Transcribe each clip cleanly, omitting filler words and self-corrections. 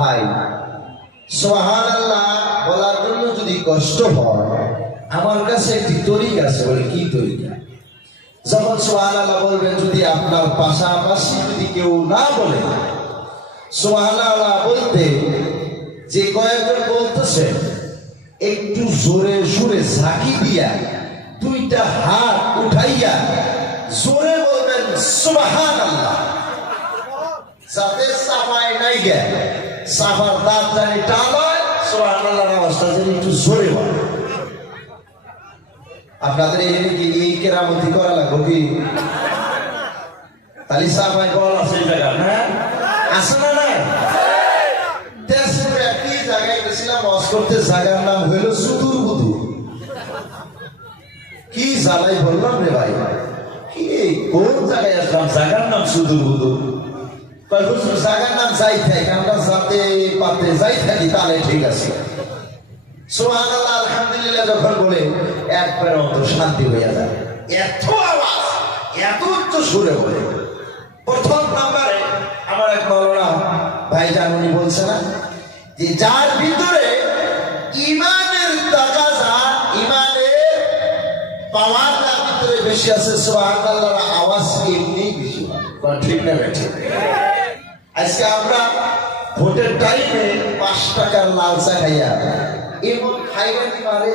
ভাই সুবহানাল্লাহ বলার জন্য যদি কষ্ট হয়, আমার কাছে একটি তরিকা আছে। বলে কি তরিকা? যখন সুবহানাল্লাহ বলবেন, যদি আপনার পাশাপাশি যদি কেউ না বলে সুবহানাল্লাহ বলতে, যে কয়েকজন বলতেছে একটু জোরে সুরে ঝাঁকি দিয়া দুইটা হাত উঠাইয়া জোরে বলবেন সুবহানাল্লাহ, যাতে সাফায় নাই গে সাফার দাঁত জানি টান হয়, সুবহানাল্লাহর আওয়াজটা যেন একটু জোরে হয়। আপনাদের এই কেরামতি করা লাগবে কি? তাহলে সাফায় বল আছে এই জায়গা না আছে না? না দেশে একটি জায়গায় গেছিলাম ওয়াজ করতে, জায়গার নাম হইল সুদূরবুদু। কি জ্বালাই বললাম রে ভাই, কি কোন জায়গায় আসলাম, জায়গার নাম সুদূরবুদু। জায়গার নাম যাই থাকি, আমরা যাতে পাতে যাই থাকি তাহলে ঠিক আছে। সুবহানাল্লাহ আলহামদুলিল্লাহ যখন বলে একবার অন্ত শান্তি হইয়া যায়। এত আওয়াজ, এত উচ্চ সুরে বলে। প্রথম নাম্বারে আমার এক মাওলানা ভাইজান উনি বলছে না, যে যার ভিতরে ইমানের তাকাজা, ইমানের পাওয়ার তার ভিতরে বেশি আছে, সুবহানাল্লাহর আওয়াজ এমনি বেশি হয়। ঠিক না বেঠিক? আজকে আমরা ভোটের টাইমে 5 টাকার লাল চা খাইয়া এমন খাইবেন পারে,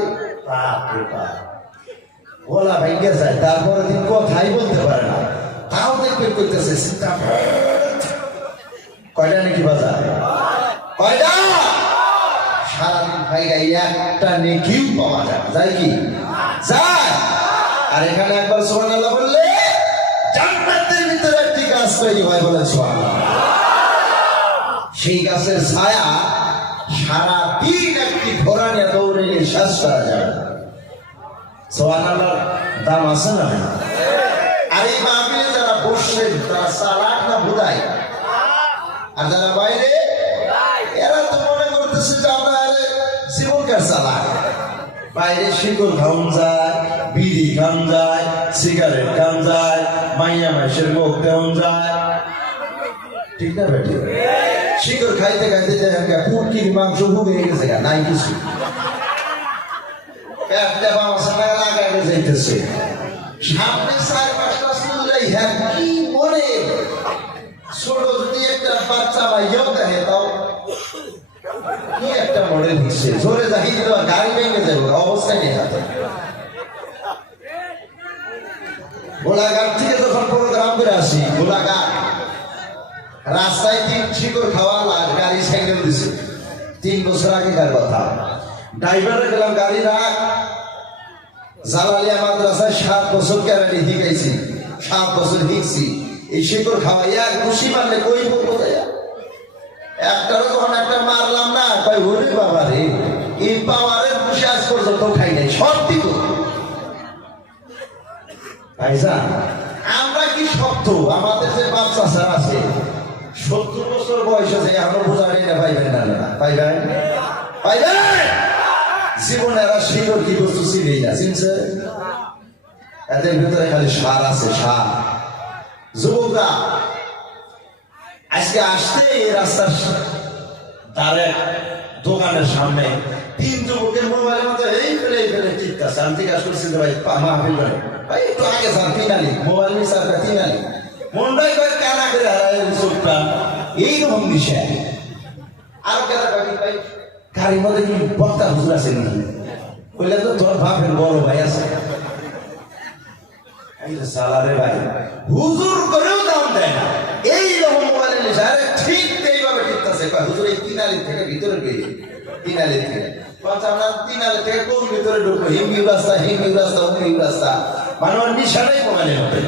বাপরে বাপ, গলা ভেঙে যায়। তারপরে দিন কথাই বলতে পারে না, তাও দেখবেন করতেছে চিন্তা। কয়টা নাকি বাজার? কয়টা? সারাদিন ভাইয়া একটা নেকিও পাওয়া যায়, যায় কি? যায়। আর এখানে একবার সুবহানাল্লাহ বললে জান্নাতের ভিতরে একটি গাছ তৈরি হয়, বলে সুবহানাল্লাহ। সেই গাছের ছায়া সারা দিন একটি ঘোড়া নিয়ে দৌড়ে গিয়ে শেষ করা যাবে। সুবহানাল্লাহর দাম আছে না? আর এই মাহফিলে যারা বসছেন তারা চালাক না বুদায়? আর যারা বাইরে, এরা তো মনে করতেছে যে আমরা জীবনকার চালাক। বাইরে শিকড় খাওন যায়, বিড়ি খান যায়, সিগারেট খান যায়, মাইয়া মাসের মুখ দেওয়ান যায়। ঠিক না বেটি? শিকড় খাইতে খাইতে পুরকির মাংস ভুগে গেছে, নাই কিছু একটা বামাশা লাগাই যাইতেছে। সামনে 4-5টা চুললাই, হ্যাঁ কি মনে ছোট যদি একটা বাচ্চা ভাইয়াও দেখে, তাও কি একটা মডেল হিসেবে জোরে যাই দেওয়া, গাড়ি ভেঙে যাবে অবস্থায় নেই হাতে। গোলাঘাট থেকে যখন প্রোগ্রাম করে আসি, গোলাঘাট রাস্তায় 3 শিকড় খাওয়া গাড়ি সাইকেল দিছে। 3 বছর আগেকার কথা। ড্রাইভারে গেলাম, গাড়ি রাখ। জালালিয়া মাদ্রাসায় 7 বছর ক্যারাটি শিখাইছি, 7 বছর শিখছি। এই শিকড় খাওয়া এক ঘুষি মারলে কই পড়বো? একটারও যখন একটা মারলাম না, কই ওরে বাবা রে, এই পাওয়ারের ঘুষি আজ পর্যন্ত খাই নাই, সব দিক। ভাইজান আমরা কি শক্ত? আমাদের যে বাচ্চা স্যার আছে 70 বছর বয়স আছে, এখনো বোঝা নেই না, পাইবেন না? পাইবেন? পাইবেন? জীবনে এরা শিকড় কি বস্তু চিনেই না, চিনছে? এদের ভিতরে খালি সার আছে, সার। যুবকরা আজকে আসতে এই রাস্তার ধারে দোকানের সামনে 3 যুবকের মোবাইলের মধ্যে এই ফেলে টিকতেছে। আমি জিজ্ঞাসা করছি যে ভাই মাহফিল ভাই, ভাই একটু আগে যান, তিনালি মোবাইল মিস আর তিনালি মনটাই কয়েক কানা করে হারায় চোখটা, এইরকম বিষয়। আর কেন ভাই গাড়ির মধ্যে কি বক্তা হুজুর আছে নাকি? বললে তো তোর বাপের বড় ভাই আছে। সালারে ভাই হুজুর করেও দাম দেয় না, এইরকম মোবাইলের নেশা। আরে ঠিক এইভাবে টিকতেছে, হুজুর এই তিনালি থেকে ভিতরে গিয়ে, তিনালি থেকে আমরা তিনালি থেকে কোন ভিতরে ঢুকবো? হিন্দি রাস্তা, হিন্দি রাস্তা, হিন্দি রাস্তা, মানে আমার নিশাটাই মোবাইলের মধ্যে।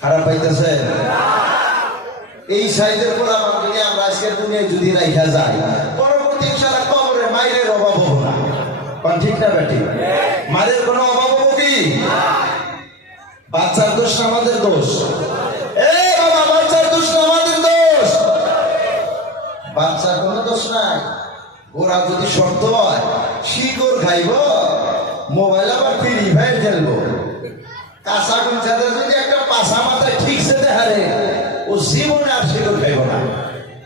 খারাপ পাইতেছে এই সাইজের গোলাম যদি আমরা আজকের দুনিয়ায় যদি রাইখা যাই, পরবর্তী সারা কবরে মাইরের অভাব হবো না। ঠিক না বেটি? মায়ের কোনো অভাব হবো কি? বাচ্চার দোষ না আমাদের দোষ? এই বাবা, বাচ্চার দোষ না আমাদের দোষ? বাচ্চার কোনো দোষ নাই। ওরা যদি শক্ত হয়, শিকড় খাইব, মোবাইল আবার ফ্রি ফায়ার খেলবো। কাঁচা কুঞ্চাদের যদি একটা পাশা মাথায় ঠিক সেতে হারে, ও জীবনে আর শিকড় খাইব না।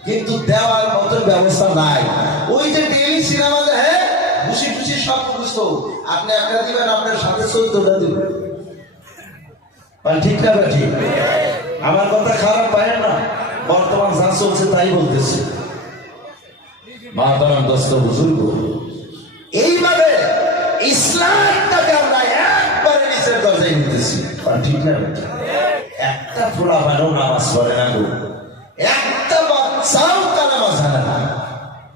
কিন্তু দেওয়ার মতো ব্যবস্থা নাই। ওই যে ডেইলি সিনেমা দেখে খুশি খুশি সব বুঝতো, আপনি একটা দিবেন আপনার সাথে 14টা দিবেন। ঠিক না ঠিক? আমার কথা খারাপ পায় না, বর্তমান যা চলছে তাই বলতেছি। মাতারাম দোস্ত বুজুর্গ, এইভাবে ইসলামটাকে আমরা একবারে নিচের দরজায় নিতেছি। ঠিক না? একটা ফোলা বানো নামাজ পড়ে না গো, একটা বাচ্চাও নামাজ জানে না।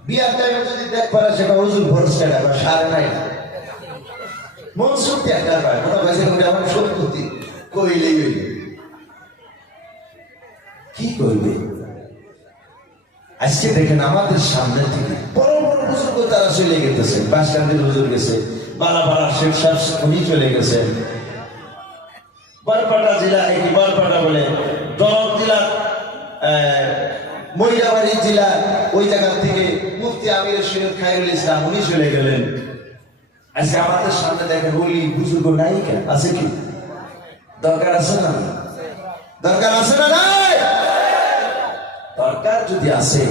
বিয়ার টাইমে যদি দেখ পারে সেটা হুজুর ভরসা টাকা সারে নাই মন সত্যি একটা পায় কোথা কাছে আমার সত্যি কইলেই হইল। কি করবে? আজকে দেখেন আমাদের সামনে থেকে বড় বড় বুজুর্গ তারা চলে গেছে, বাস স্ট্যান্ডের হুজুর গেছে, বালাপাড়া শেখ সাহেব উনি চলে গেছেন, বরপাটা জেলা একটি বরপাটা বলে দরদ জেলা মহিলাবাড়ি জেলা, ওই জায়গা থেকে মুফতি আমির শরীফ খায়রুল ইসলাম উনি চলে গেলেন। আজকে আমাদের সামনে দেখেন ওই বুজুর্গ নাই কেন? আছে কি? দরকার আছে না? দরকার আছে না? নাই দরকার যদি আছে,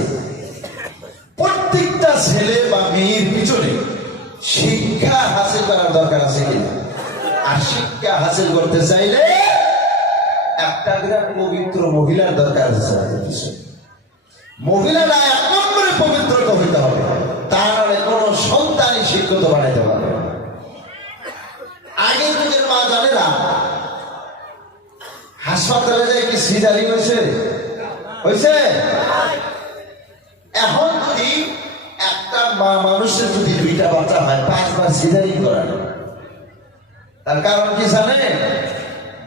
প্রত্যেকটা ছেলে বা মেয়ের পিছনে শিক্ষা হাসিল করার দরকার আছে কিনা? আর শিক্ষা হাসিল করতে চাইলে একটা বিরাট পবিত্র মহিলার দরকার আছে। মহিলারা এক নম্বরে পবিত্রতা হইতে হবে, তা নাহলে কোন সন্তানই শিক্ষিত বানাইতে পারবে না। আগে যুগের মা জানে না হাসপাতালে যায় কি সিজারিং হয়েছে? এখন যদি একটা মা মানুষের যদি 2টা বাচ্চা হয় 5 বার সিজারিং করানো, তার কারণ কি জানে?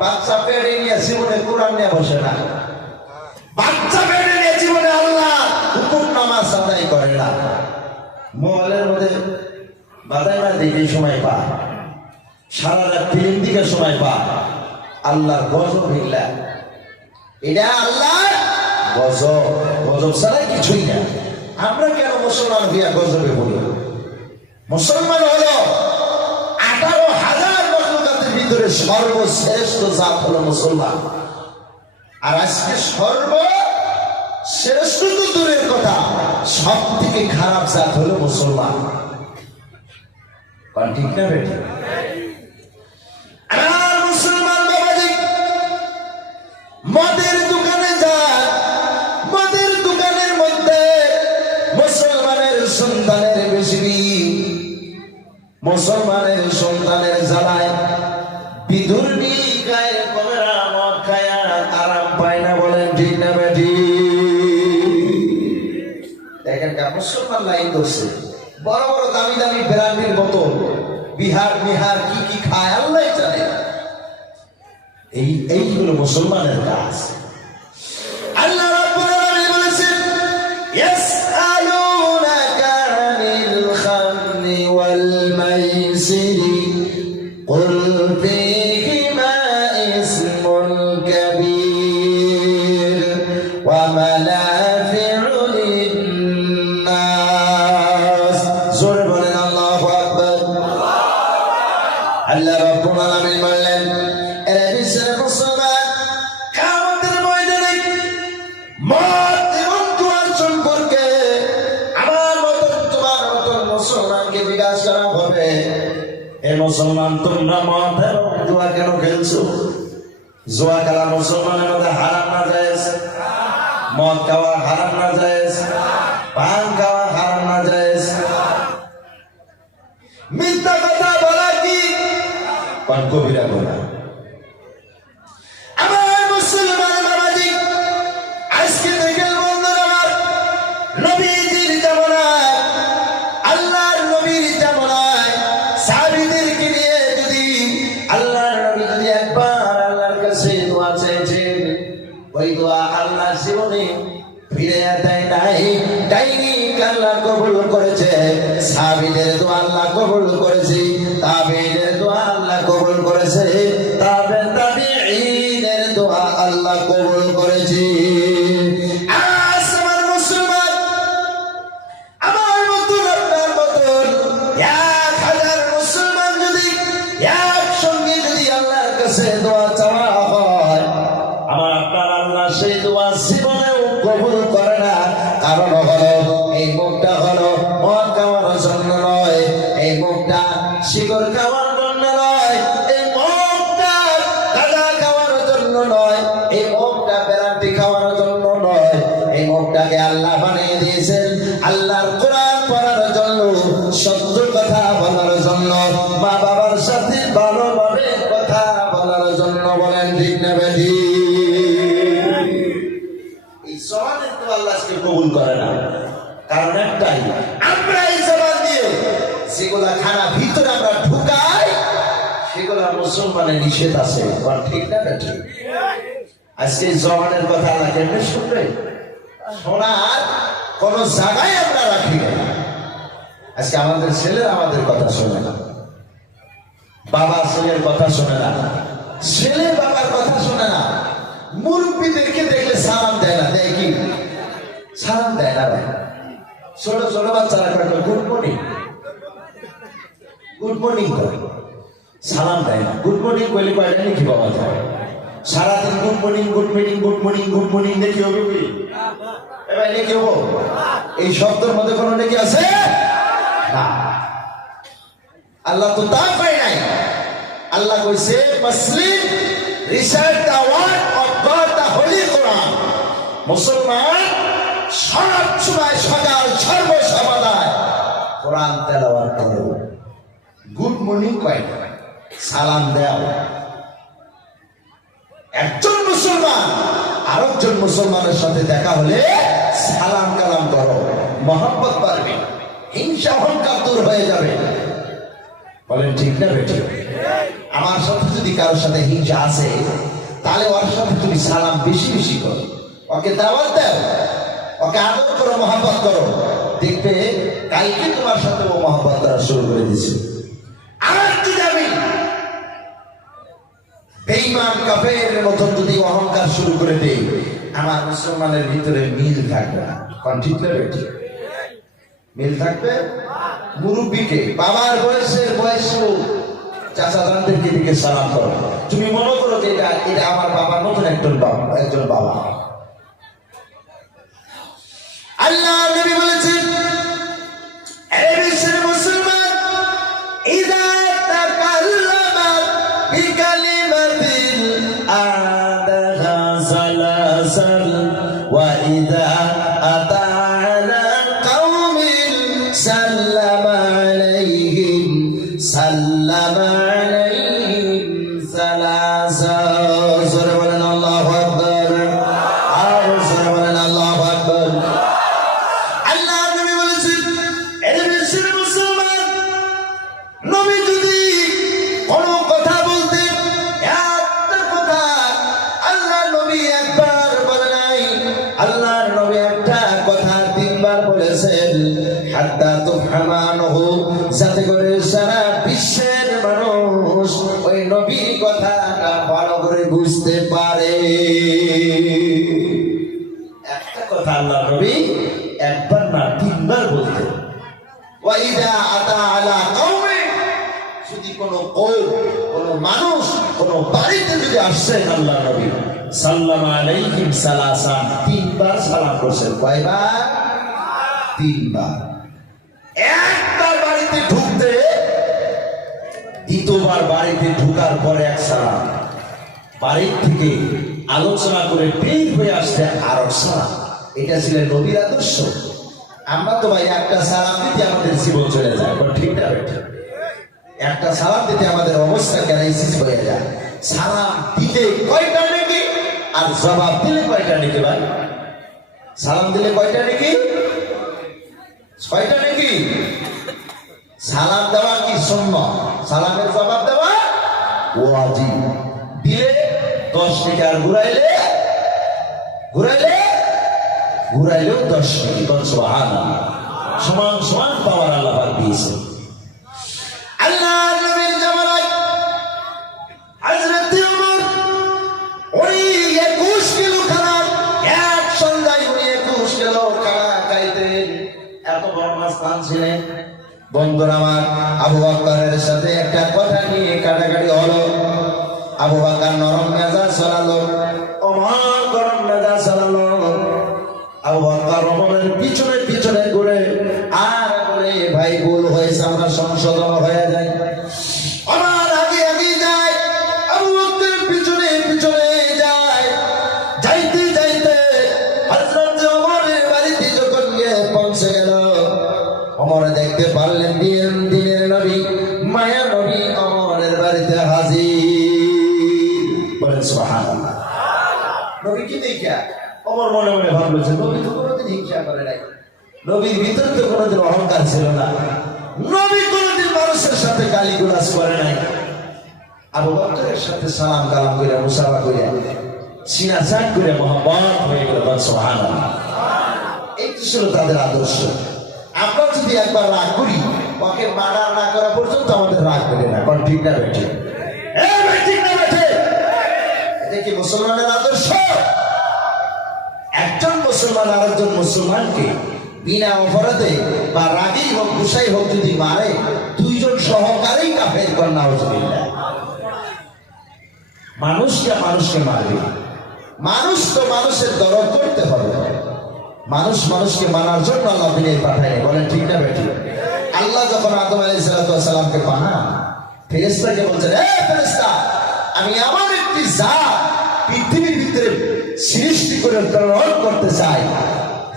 বাচ্চা পেড়ে নিয়ে জীবনে কোরআন নিয়ে বসে না, বাচ্চা পেড়ে নিয়ে জীবনে আল্লাহ হুকুম নামাজ আদায় করে না। মোবাইলের মধ্যে বাদাই না দিকে সময় পা, সারা রাত ফিল্ম দিকে সময় পা। আল্লাহর গজব হিল্লা, এটা আল্লাহর গজব, গজব ছাড়া কিছুই না। আমরা কেন মুসলমান হইয়া গজবে বলি? মুসলমান হলো 18,000 মখলুকাতের ভিতরে সর্বশ্রেষ্ঠ জাত হলো মুসলমান। আর আজকে সর্বশ্রেষ্ঠ তো দূরের কথা, সব থেকে খারাপ জাত হলো মুসলমান। ঠিক না বেটি? মুসলমান বাবাজি মদের দোকানে যায়, মদের দোকানের মধ্যে মুসলমানের সন্তানের বেশি, মুসলমানের সন্তানের জ্বালায় বিধুর্ণী গায়ের কমেরা মদ খায়া আরাম পায় না। বলেন ঠিক না বেটি? দেখেন মুসলমান লাইন ধরছে, বড় বড় দামি দামি ব্র্যান্ডের বোতল, বিহার বিহার কি কি খায় আল্লাহ জানে। এইগুলো মুসলমানের কাজ। আল্লাহ রাব্বুল আলামিন বলেছেন ইয়াসআলুনাকা আনিল খামরি ওয়াল মাইসিরি কুল ফীহিমা ইসমুন কাবীর ওয়া মানাফিউ লিন-নাস। জোরে বলেন আল্লাহু আকবার। আল্লাহ রাব্বুল আলামিন বললেন মুসলমান তোমরা মদ এবং জুয়া কেন খেলছো? জুয়া খেলা মুসলমানের মধ্যে হারাম না জায়েজ? মদ খাওয়া হারাম না জায়েজ? পান খাওয়া হারাম না জায়েজ? মিথ্যা কথা বলা কি কবিরা গুনাহ। আমার মুসলমান বাবাজি আজকে দেখেন বন্ধুরা, আমার নবীজির জামানায়, আল্লাহর নবীর জামানায় সাহাবীদেরকে নিয়ে যদি আল্লাহর নবী যদি একবার আল্লাহর কাছে দোয়া চেয়েছেন, ওই দোয়া আল্লাহ জীবনে ফিরে দেয় নাই। ডাইনি আল্লাহ কবুল করেছে, সাহাবীদের দোয়া আল্লাহ কবুল করেছে, তাবেঈদের দোয়া আল্লাহ কবুল করেছে, তাবেঈদের দোয়া আল্লাহ কবুল করেছে। কারণ হলো এই মুখটা হলো মদ খাওয়ার জন্য নয়, এই মুখটা শিকড় খাওয়ার জন্য নয়, এই মুখটা গাঁজা খাওয়ার জন্য নয়, এই মুখটা বেরান্তি খাওয়ার জন্য নয়, এই মুখটাকে আল্লাহ বানিয়ে দিয়েছেন আল্লাহর কোরআন পড়ার জন্য, সত্য কথা বলার জন্য, মা বাবার সাথে ভালোভাবে কথা বলার জন্য। বলেন ঠিক না বেঠি? এই জবানের তো আল্লাহ আজকে কবুল করে না, কারণ একটাই, আমরা এই জবান দিয়ে যেগুলা খানা ভিতরে আমরা ঢুকাই সেগুলা মুসলমানের নিষেধ আছে। ঠিক না বেঠি? আজকে এই জবানের কথা আল্লাহ কেমনে শুনবে? শোনার কোন জায়গায় আমরা রাখি না। আজকে আমাদের ছেলেরা আমাদের কথা শোনে না, বাবা ছেলের কথা শোনে না, ছেলে বাবার কথা শোনে না, মুরব্বীদেরকে দেখলে সালাম দেয় না। দেয় কি? সালাম দেয় না ভাই। ছোট ছোট বাচ্চারা কয়েকটা গুড মর্নিং গুড মর্নিং করে, সালাম দেয় না। গুড মর্নিং বলে কয়টা নাকি পাওয়া যায়? সারাদিন good morning good morning good morning good morning দেখি হবে কি এবার নাকি হবো? এই শব্দের মধ্যে কোনো নাকি আছে না। আল্লাহ তো তা পায় নাই। আল্লাহ কইছে Muslim recite the word of God, the holy Quran. মুসলমান সব সময় সকাল সর্বসময় কোরআন তেলাওয়াত করো। গুড মর্নিং কয়, সালাম দাও। একজন মুসলমান আরেকজন মুসলমানের সাথে দেখা হলে সালাম কালাম করো, মহব্বত বাড়বে, হিংসা অহংকার দূর হয়ে যাবে। বলেন ঠিক না বেঠিক? আমার সাথে যদি কারোর সাথে হিংসা আছে তাহলে ওর সাথে তুমি সালাম বেশি বেশি করো, ওকে দাওয়াত দাও, ওকে আদর করো, মহব্বত করো। দেখবে কালকে তোমার সাথে ও মহব্বত করা শুরু করে দিয়েছে। আর যদি আমি বেঈমান কাফের মতন যদি অহংকার শুরু করে দেই, আমার মুসলমানের ভিতরে মিল থাকবে না। ঠিক না বেঠিক? মিল থাকবে। মুরব্বীকে বাবার বয়সের বয়স চাচা জানদেরকে দিকে সালাম করো। তুমি মনে করো যে এটা আমার বাবার মতন একজন বাবা। আল্লাহ নবী বলেছেন, এই বিশ্বের মুসলমান ইদা তাকাল্লামা বিকালিমাতিন আদাহা সালাসাল ওয়া ইদা আতা আলা কওমিন সাল্লামা আলাইহিম সাল্লামা আলাইহিম সালাসা। জোরে বলেন আল্লাহু আকবার। আর জোরে বলেন আল্লাহু আকবার। আল্লাহ নবী বলেছেন, এই বিশ্বের মুসলমান নবী যদি কোনো কথা বলতেন, একটা কথা আল্লাহ নবী একবার বলে নাই, আল্লাহ নবী একটা কথা তিনবার বলেছেন। হাত্তা তুফহামানহু, যাতে করে সারা বিশ্বের মানুষ ওই নবীর কথাটা ভালো করে বুঝতে পারে। একটা কথা আল্লাহ নবী একবার না তিনবার বলতেন। ওয়াইদা আতা আলা কওমে, যদি কোনো কওম, কোনো মানুষ, কোনো বাড়িতে যদি আসছেন আল্লাহ নবী সাল্লাল্লাহু আলাইহি সালাসাম, তিনবার সালাম করছেন। কয়বার? তিনবার। একবার বাড়িতে ঢুকতে, দ্বিতীয়বার বাড়িতে ঢুকার পরে এক সালাম, বাড়ির থেকে আলোচনা করে বের হয়ে আসতে আর সালাম। এটা ছিল নবীর আদর্শ। আমরা তো ভাই একটা সালাম দিতে আমাদের জীবন চলে যায়। ঠিক না? একটা সালাম দিতে আমাদের অবস্থা ক্রাইসিস হয়ে যায়। সালাম দিতে কয়টা নাকি আর জবাব দিলে কয়টা নাকি ভাই? সালাম দিলে কয়টা নাকি? ছয়টা নাকি? সালাম দেওয়া কি সুন্নাত, সালামের জবাব দেওয়া ওয়াজিব। দিলে 10 টাকা, আর ঘুরাইলেও 10 টাকা। সুবহানাল্লাহ। সমান সমান পাওয়ার আল্লাহ দিয়েছে। আল্লাহ নবীর জামানায় হযরত ওমর উনি 21 কিলো খানা, এক সন্ধ্যায় উনি 21 কিলো খানা খাইতেন। এত বড় মাস্তান ছিলেন। বন্ধুরা আমার, আবু বকরের সাথে একটা কথা নিয়ে কাটাকাটি হলো। আবু বকর নরম মেজাজ চালালো, ওমর গরম মেজাজ চালালো। আবু বকর ওমরের ওমরের পিছনে পিছনে ঘুরে আর বলে ভাই ভুল হয়েছে, আমরা সংশোধন হয়ে যাই। আমার আগে আগে যায়, আবু বকরের পিছনে পিছনে যায়। যাইতে যাইতে হযরত ওমরের বাড়িতে যখন গিয়ে পৌঁছে গেল, ওমর দেখতে পারলেন দিনের নবী, মায়া নবী ওমরের বাড়িতে হাজির। বলেন সুবহানাল্লাহ। নবী কি দেখা ওমর মনে মনে ভাবলো যে নবী তো কোনোদিন হিংসা করে নাই, নবীর ভিতরে তো কোনোদিন অহংকার ছিল না, নবী কোনোদিন মানুষের সাথে গালিগালাজ করে নাই। আবু বকরের সাথে সালাম কালাম করে মুসাফা করে সিনা চাট করে মহব্বত হয়ে গেল। সুবহানাল্লাহ। এই ছিল তাদের আদর্শ। আমরা যদি একবার রাগ করি, ওকে মানা না করা পর্যন্ত আমাদের রাগ করে না। কোন ঠিক না বেঠে? ঠিক না বেঠে? এটা কি মুসলমানের আদর্শ? একজন মুসলমান আরেকজন মুসলমানকে বিনা অপরাধে বা রাগেই হোক গুসাই হোক যদি মারে, দুইজন সহকারেই কাফের কর নাউজুবিল্লাহ। মানুষকে মানুষকে মারবে, মানুষ তো মানুষের দরদ করতে হবে। মানুষ মানুষকে মানার জন্য আল্লাহ বিনিয়ে পাঠায়নি। বলেন ঠিক না বেটি? আল্লাহ যখন আদম আলাইহিস সালামকে পাঠান, ফেরেশতাকে বলছেন, এ ফেরেশতা, আমি আমার একটি জাত পৃথিবীর ভিতরে সৃষ্টি করে প্রেরণ করতে চাই,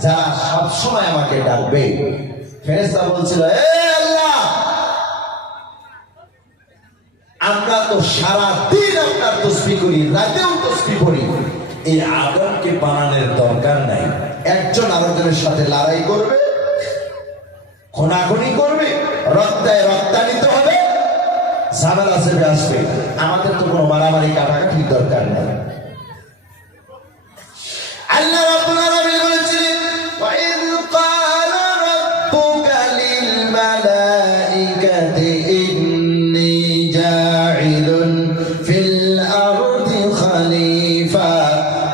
যারা সবসময় আমাকে ডাকবে। ফেরেশতা বলছিল, এ আল্লাহ, আমরা তো সারা দিন আপনার তাসবিহ করি, রাতেও তাসবিহ করি, এই আদমকে বানানোর দরকার নাই। একজন আরেকজনের সাথে লড়াই করবে, খুনাখুনি করবে, রক্তায় রক্তানিত হবে, ঝামেলা চেপে আসবে। আমাদের তো কোনো মারামারি কাটাকাটির দরকার নেই। আল্লাহ রাব্বুল আলামিন বলেছিলেন, ওয়া ইয ক্বালা রাব্বুকা লিল মালাইকাতি ইন্নী জাঈলুন ফিল আরদি খলিফা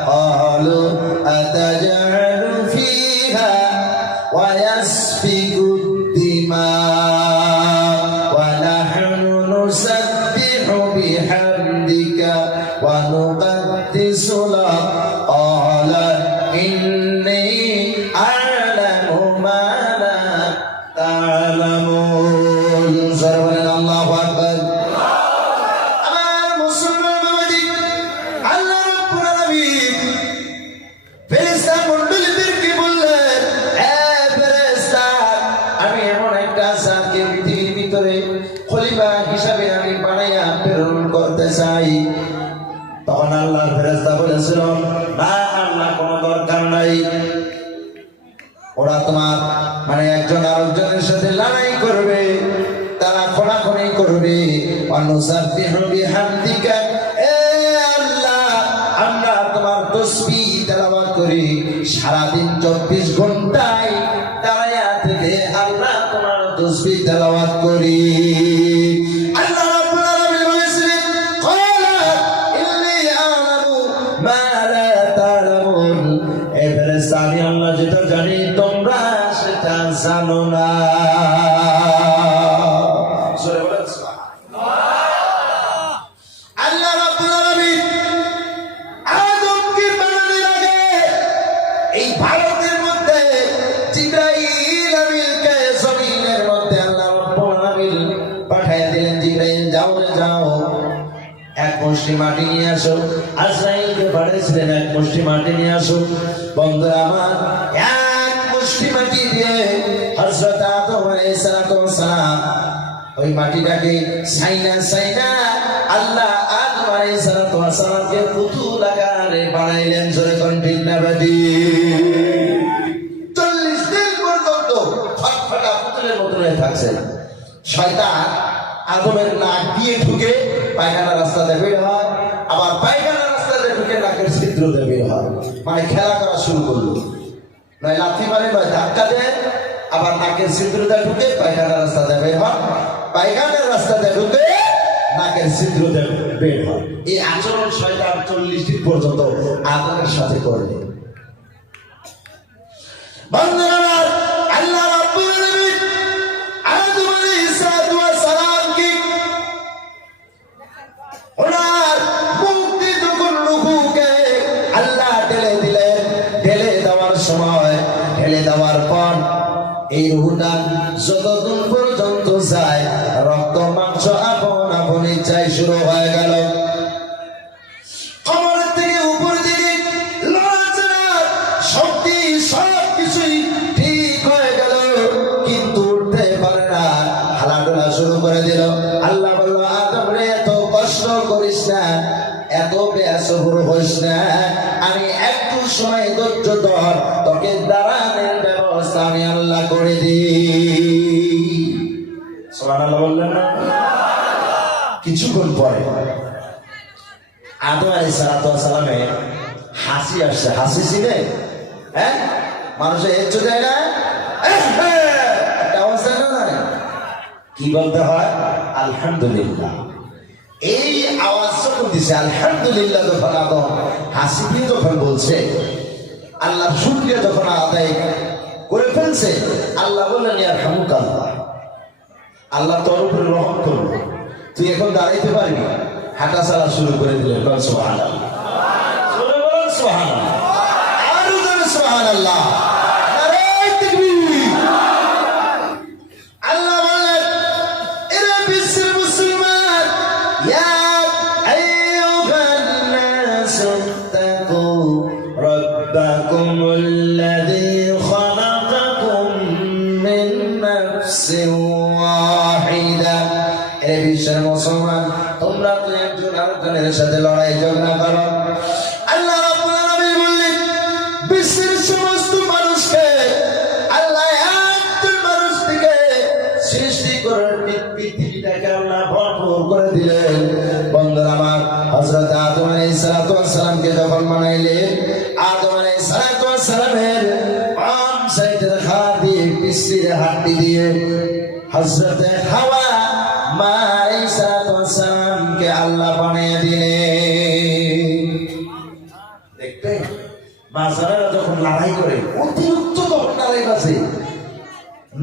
ক্বালু আতাজআলু ফিহা ওয়া ইয়াসফিকু দিমা ওয়া নাহনু নুসাব্বিহু বিহামদিকা ওয়া নুqaddisu লাক ক্বালা ইন্নী আ'লামু মা লা তা'লামুন। সুবহানাল্লাহ, আল্লাহু আকবার। আমার মুসলমান বাবাজি, আল্লাহ রাব্বুল আলামিন ফেরেশতা মণ্ডলীদেরকে বললেন, হে ফেরেশতা, আমি এমন একটা জাতকে পৃথিবীর ভিতরে খলিফা হিসাবে আমি বানাইয়া প্রেরণ করতে চাই। তখন আল্লাহর ফেরেশতা বলেছিল, না আল্লাহ, কোনো দরকার নাই। ওরা তোমার মানে একজন আরেকজনের সাথে লড়াই করবে, তারা খুনাখুনি করবে। অনুসাব্বিহু বিহামদিকা, এ আল্লাহ, আমরা তোমার তাসবিহ তেলাওয়াত করি সারাদিন 24 ঘন্টায় দাঁড়ায়া থেকে আল্লাহ তোমার তাসবিহ তেলাওয়াত করি। আল্লাহ রাব্বুল আলামিন বলেছিলেন, ক্বালা ইন্নী আ'লামু মা লা তা'লামুন। এ ফেরেশতা, আমি আল্লাহ যেটা জানি তোমরা সেটা জানো না। সূরা বলেন সুবহানাল্লাহ। আল্লাহ রাব্বুল আলামিন আদমকে বানানোর আগে এই ভারতের মধ্যে জিবরাইল আমিনকে জমিনের মধ্যে আল্লাহ রাব্বুল আলামিন পাঠিয়ে দিলেন, জিবরাইল যাও যাও, এক মুষ্টি মাটি নিয়ে আসো। আজরাইলকে পাঠিয়েছিলেন, এক মুষ্টি মাটি নিয়ে আসো। বন্ধুরা আমার, এক মুষ্টি মাটি দিয়ে হযরত আদম আলাইহিস সালাম ওই মাটিটাকে সাইনা সাইনা আল্লাহ আদম আলাইহিস সালামকে পুতুল আকারে বানাইলেন। জোরে কোন ঠিক না বেটি? 40 দিন পর্যন্ত ফটফটা পুতুলের মতো হয়ে থাকছে। শয়তান আদমের নাক দিয়ে ঢুকে পায়খানা রাস্তাতে বের হয়, আবার পায়খানা রাস্তাতে ঢুকে নাকের ছিদ্রতে বের হয়। মানে খেলা করা শুরু করলো, নয় লাথি মারে, নয় ধাক্কা দেয়, আবার নাকের ছিদ্রতে ঢুকে পায়খানা রাস্তাতে বের হয়, পায়খানার রাস্তাতে ঢুকে নাকের ছিদ্রতে বের হয়। এই আচরণ শয়তান 40 দিন পর্যন্ত আদমের সাথে করবে। বন্ধুরা, আল্লাহ রাব্বুল আলামিন আদম আলাইহিস সালামকে ওনার মুক্তি যখন রূহকে আল্লাহ ঢেলে দিলেন, ঢেলে দেওয়ার সময়, ঢেলে দেওয়ার পর এই রুহটা যতক্ষণ পর্যন্ত যায় রক্ত মাংস আপন আপন ইচ্ছায় শুরু হয়ে গেল। কবরের থেকে উপর দিকে লড়াচড়া শক্তি সবকিছুই ঠিক হয়ে গেল, কিন্তু উঠতে পারে না, হালাডোলা শুরু করে দিল। আল্লাহ বলল, আদম রে এত কষ্ট করিস না, এত বেসবর হইস না, আমি একটু সময় ধৈর্য ধর, তোকে দাঁড়ানোর ব্যবস্থা আমি আল্লাহ করে দিই। সুবহানাল্লাহ বললেন না? কিছুক্ষণ পরে আদম আলাইহিস সালামের হাসি আসছে। হাসি ছিলে হ্যাঁ, মানুষের হেঁচো দেয় না, একটা অবস্থা না, কি বলতে হয়? আলহামদুলিল্লাহ। এই আওয়াজ যখন দিছে আলহামদুলিল্লাহ, যখন আদম হাসি দিয়ে যখন বলছে, আল্লাহ শুকরিয়া যখন আদায় করে ফেলছে, আল্লাহ বললেন ইয়ারহামুকাল্লাহ, আল্লাহ তোর উপরে রহম করলো, তুই এখন দাঁড়াইতে পারবি, হাঁটা চলা শুরু করে দিলেন। সুবহানাল্লাহ, সুবহানাল্লাহ, আরো জোরে সুবহানাল্লাহ। আল্লাহ বললেন, এরা বিশ্বের মুসলমান, ইয়া আইয়ুহান নাস ইত্তাকু রাব্বাকুমুল্লাযী খালাকাকুম মিন নাফসিন ওয়াহিদা। এ বিশ্বের মুসলমান, তোমরা তো একজন আরেকজনের সাথে লড়াই ঝগড়া করো। আল্লাহ রাব্বুল আলামিন বললেন, বিশ্বের সমস্ত মানুষকে আল্লাহ একজন মানুষ থেকে সৃষ্টি করে পৃথিবীটাকে আল্লাহ ভরপুর করে দিলেন। বন্ধুরা আমার, হযরত আদম আলাইহিস সালামকে যখন বানাইলেন, আদম আলাইহিস সালামের বাম সাইডের হাত দিয়ে, পিছের হাতটি দিয়ে হযরত হাওয়া মা আলাইহিস সালামকে আল্লাহ বানিয়ে দিলেন। দেখতে মাঝারেরা যখন লড়াই করে, অতিরিক্ত তখন লড়াই বাজে,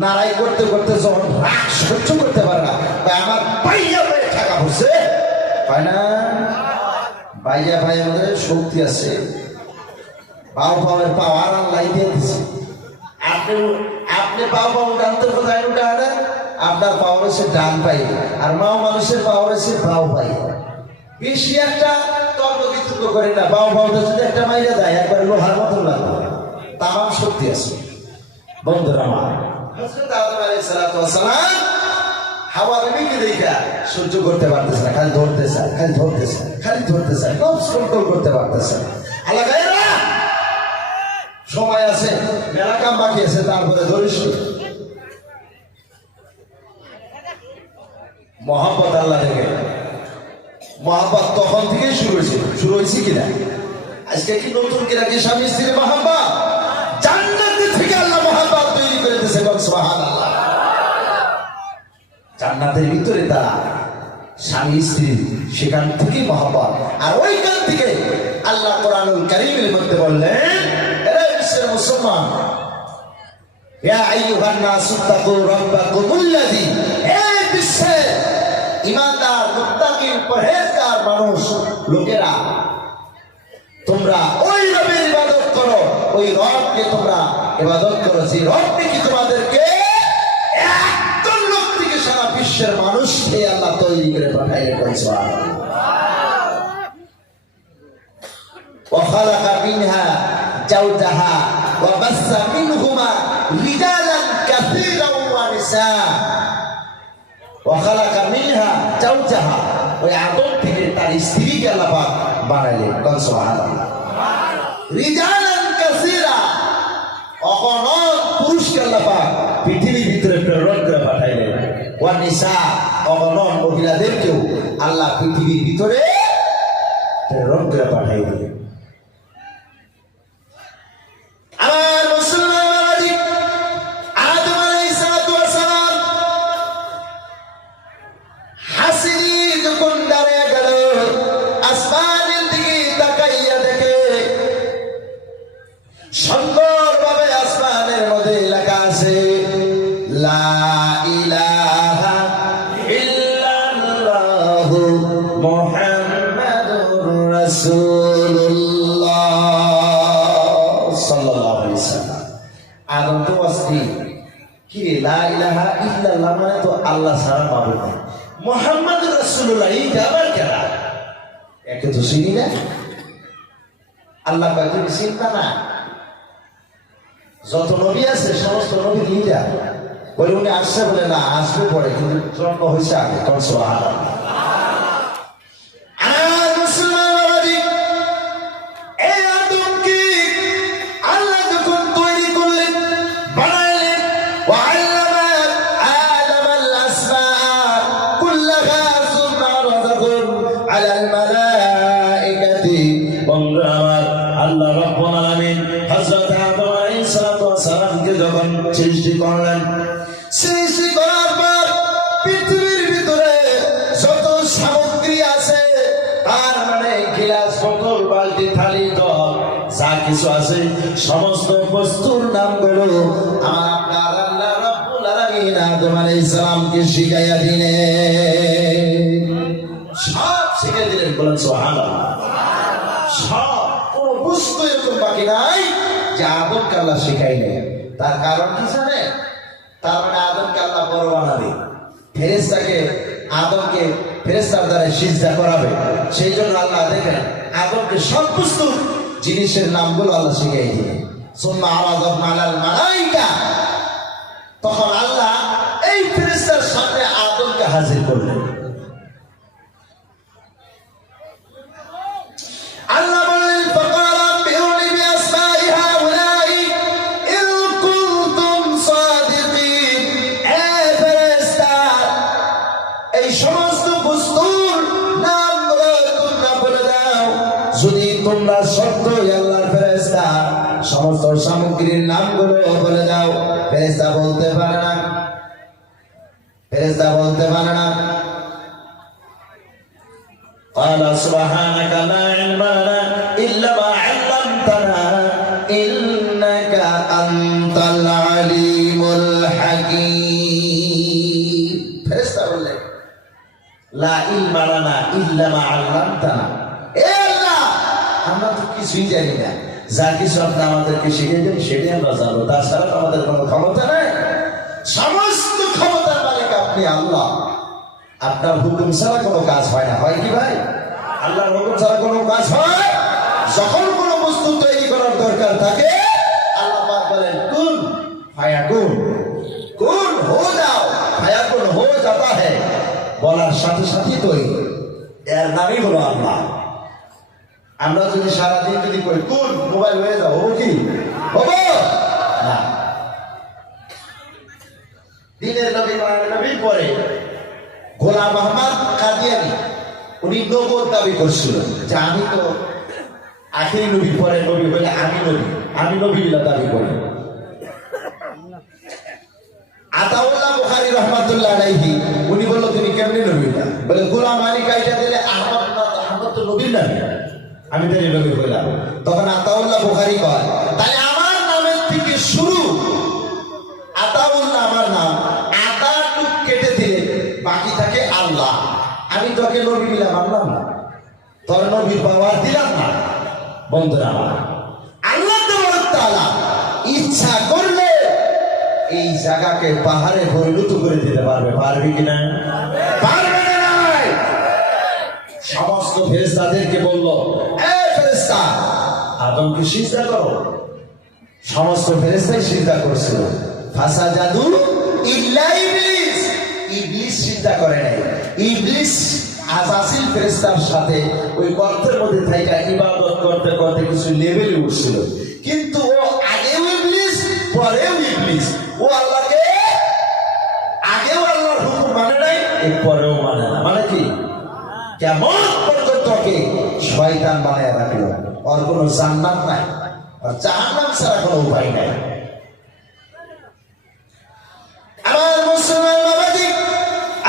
লড়াই করতে করতে যখন রাগ সহ্য করতে পারে না, আমার বাইয়া ভাই টাকা পড়ছে, হয় না? বাইয়া ভাই আমাদের শক্তি আছে, পাও পাওয়ের পাওয়ার আল্লাহ দিয়ে দিচ্ছে। আপনি পাও পাও ডানতে কোথায় উঠায় না, আপনার পাওয়ার হচ্ছে ডান পাই, আর মাও মানুষের পাওয়ার হচ্ছে বাও পাই। বেশি একটা তর্ক বিতর্ক করি না, বাও বাউটা যদি একটা মাইরা দেয় একবার লোহার মতন লাগবে, তামাম শক্তি আছে। বন্ধুরা আমার, হযরত আদম আলাইহিস সালাম হাওয়া বিবিকে দেখা সহ্য করতে পারতেছে না, খালি ধরতে চায়, খালি ধরতে চায়, খালি ধরতে চায়, কন্ট্রোল করতে পারতেছে না। আল্লাহ গায়রা সময় আছে, মেলা কাম বাকি আছে, তারপরে ধরিস। মহাব্বত আল্লাহ থেকে, মহাব্বত তখন থেকেই শুরু হয়েছে কিনা? আজকে কি নতুন কিনা কি স্বামী স্ত্রীর মহাব্বত? জান্নাত থেকে আল্লাহ মহাব্বত তৈরি করে দিয়েছে। সুবহানাল্লাহ। জান্নাতের ভিতরে তারা স্বামী স্ত্রী, সেখান থেকে মহাব্বত, আর ওইখান থেকে আল্লাহ কোরআনুল কারীমের মধ্যে বললেন, এরা বিশ্বের মুসলমান, ইয়া আইয়ুহান নাস ইত্তাকু রাব্বাকুমুল্লাযী, হে বিশ্বের ঈমানদার মুত্তাকি পরহেজগার মানুষ লোকেরা, তোমরা ওই রবের ইবাদত করো, ওই রবকে তোমরা ইবাদত করো, যে রবকে কি তোমাদেরকে একজন লোক থেকে সারা বিশ্বের মানুষকে আল্লাহ তৈরি করে পাঠাইলেন। সুবহানাল্লাহ। ওয়া খালাকা মিনহা জাওজাহা ওয়া বাসসা মিনহুমা রিজালান কাসীরান ওয়া নিসা। ওয়া খালাকা মিনহা জাওজাহা, ওই আদম থেকে তার স্ত্রীকে আল্লাহ পাক বানাইলেন। সুবহানাল্লাহ। রিজালান কাসীরা, অগণন পুরুষকে আল্লাহ পাক পৃথিবীর ভিতরে প্রেরণ করে পাঠাইলেন। ওয়া নিসা, অগণন মহিলাদেরকেও আল্লাহ পৃথিবীর ভিতরে প্রেরণ করে পাঠাইলেন। আমার মুসলমান বাবাজি, আদম আলাইহিস সালাম হাসি যখন দাঁড়িয়ে গেল, আসমানের দিকে তাকাইয়া দেখে সুন্দরভাবে আসমানের মধ্যে লেখা আছে, লা ইলাহা ইল্লাল্লাহু মুহাম্মাদুর রাসূলুল্লাহ সাল্লাল্লাহু আলাইহি ওয়াসাল্লাম। আদম তো কি রে, লা ইলাহা ইল্লাল্লাহ মানে তো আল্লাহ ছাড়া মাবুদ নাই, মুহাম্মাদুর রাসূলুল্লাহ এইটা আবার কেডা? একে তো চিনি না, আল্লাহ পাকে চিন্তা না। যত নবী আছে সমস্ত নবী লিডার, বলে উনি আসছে বলে না, আসবে পরে, কিন্তু জন্ম হয়েছে আগে। কোন সুবহানাল্লাহ। আর মুসলমান বাবাজি, এই আদমকে আল্লাহ যখন তৈরি করলেন, বানাইলেন, ওয়া আল্লামা আদামাল আসমাআ কুল্লাহা সুম্মা রাযাকাহুম আলাল মালাইকাতি। বন্ধুরা আমার, আল্লাহ রাব্বুল আলামিন হযরত আদম আলাইহিস সালাতু ওয়াস সালামকে যখন সৃষ্টি করলেন, সৃষ্টি করার পর পৃথিবীর ভিতরে যত সামগ্রী আছে, তার মানে গিলাস, বোতল, বালতি, থালি, জগ, যা কিছু আছে, সমস্ত বস্তুর নামগুলো আমার আপনার আল্লাহ রাব্বুল আলামিন আদম আলাইহিস সালামকে শিখাইয়া দিলেন। সব শিখাই দিলেন, বলেন সুবহানাল্লাহ। সব, কোন বস্তু এরকম বাকি নাই যে আদমকে আল্লাহ শিখাই নেই। তার কারণ কি জানে? তার মানে আদমকে আল্লাহ বড় বানাবে, ফেরেশতাকে আদমকে ফেরেশতার দ্বারা সিজদা করাবে, সেই জন্য আল্লাহ দেখেন আদমকে সব বস্তু জিনিসের নামগুলো আল্লাহ শিখিয়ে দিলেন। সুম্মা আরাযাফনা আলাল মালাইকা, তখন আল্লাহ এই ফেরেশতার সামনে আদমকে হাজির করলেন। আল্লাহ বললেন, ফাকালা বিউনি বিআসমাই হাউলাই ইন কুনতুম সাদিকিন। এ ফেরেশতা, এই সমস্ত বস্তুর নামগুলো তোমরা বলে দাও, যদি তোমরা সত্যই আল্লাহর ফেরেশতা, সমস্ত সামগ্রীর নামগুলো বলে দাও। ফেরেশতা বলতে পারে না, ফেরেশতা বলতে পারে না। قال سبحانك لا علم لنا إلا ما علمتنا إنك أنت العليم الحكيم। ফেরেশতা বললেন, লা ইলমা লানা ইল্লা মা আল্লামতানা। এ আল্লাহ, আমরা তো কিছুই জানি না, যা কিছু আপনি আমাদেরকে শিখিয়ে দেন সেটাই আমরা জানবো, তাছাড়া তো আমাদের কোনো ক্ষমতা নাই। সমস্ত ক্ষমতার মালিক আপনি আল্লাহ, আপনার হুকুম ছাড়া কোনো কাজ হয় না। হয় কি ভাই? আল্লাহর হুকুম ছাড়া কোনো কাজ হয়? যখন কোনো বস্তু তৈরি করার দরকার থাকে, আল্লাহ পাক বলেন কুন ফায়াকুন, কুন হো যাও, ফায়াকুন হো যাতা হ্যায়, বলার সাথে সাথে তৈরি। এর নামই হলো আল্লাহ। আমরা যদি সারাদিন যদি কই কুন মোবাইল হয়ে যাও, ও কি হবো না। দিনের নবী মায়ের নবী পরে গোলাম আহমদ কাদিয়ানী, উনি নবুয়ত দাবি করছিলেন যে আমি তো আখিরি নবী, পরে নবী বলে আমি নবী, আমি নবী বলে দাবি করি। আতাউল্লাহ বুখারী রাহমাতুল্লাহ আলাইহি, উনি বলল তুমি কেমনে নবী না? বলে গোলাম আলী কাইটা দিলে আহমদ না, আহমদ তো নবীর নাম, আমি তাই নবী বললাম। তখন আতাউল্লাহ বুখারী কয়, তাহলে আমার নামের থেকে শুরু, আতাউল্লাহ আমার নাম, আতাটুক কেটে দিলে বাকি থাকে আল্লাহ। আমি তোকে নবী দিলাম, মানলাম না, তোর নবীর পাওয়ার দিলাম না। বন্ধুরা আমার, আল্লাহ তাআলা ইচ্ছা করলে এই জায়গাকে পাহাড়ে পরিণত করে দিতে পারবে। পারবে কিনা? পারবে না। সমস্ত ফেরেশতাদেরকে বলল, এ ফেরেশতা, আদমকে সিজদা করো। সমস্ত ফেরেশতাই সিজদা করেছিল। ফাসাজাদু ইল্লা ইবলিস, ইবলিস সিজদা করে নাই। ইবলিস আযাসিল ফেরেশতার সাথে ওই গর্তের মধ্যে থাইকা ইবাদত করতে করতে কিছু লেভেলে উঠছিল, কিন্তু ও আগেও ইবলিস পরেও ইবলিস। ও আল্লাহকে আগেও আল্লাহর হুকুম মানে নাই, পরেও মানে না। মানে কি? কেমন পর্যন্ত ওকে শয়তান বানায় রাখলো। ওর কোনো জান্নাত নাই, আর জাহান্নাম ছাড়া কোনো উপায় নাই। আমার মুসলমান বাবাজি,